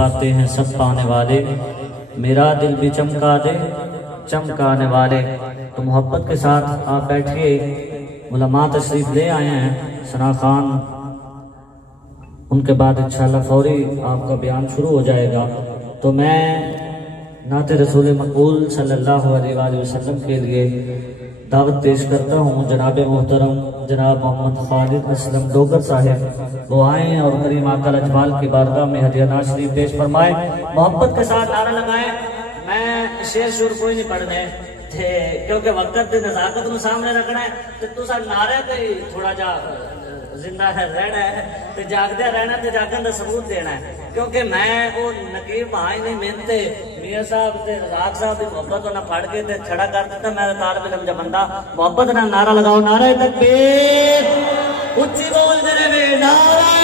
پاتے ہیں سب پانے والے، میرا دل بھی چمکا دے چمکانے والے۔ تو محبت کے ساتھ آپ بیٹھیے، علماء تشریف لے آئے ہیں، ثنا خان، ان کے بعد انشاءاللہ فوری آپ کا بیان شروع ہو جائے گا۔ تو میں نعت رسول مقبول صلی اللہ علیہ وآلہ وسلم کے لیے دعوت پیش کرتا ہوں جناب محترم جناب محمد خالد اسلم ڈوگر صاحب، وہ آئیں اور کریم آقا الاجمال کی بارگاہ میں ہدیہ ناز شریف پیش فرمائیں، محبت کے ساتھ نعرہ لگائیں۔ میں شعر شور کوئی نہیں پڑھنے تھے کیونکہ وقت نزاکت کو سامنے رکھنا ہے، تو تسا نعرے پہ ہی تھوڑا جا زندہ ہے رہنا ہے، تو جاگدہ رہنا ہے، تو جاگن دا ثبوت دینا ہے، کیونکہ میں وہ نقیب بہائی نہیں محنتے میاں صاحب تے رزاق صاحب دی محبت نہ پھڑ کے تے کھڑا کر دیتا۔ میں طالب علم جا بندہ محبت نہ نعرہ لگاؤ، نعرہ تکبیر، اچھی بول دے رہے نعرہ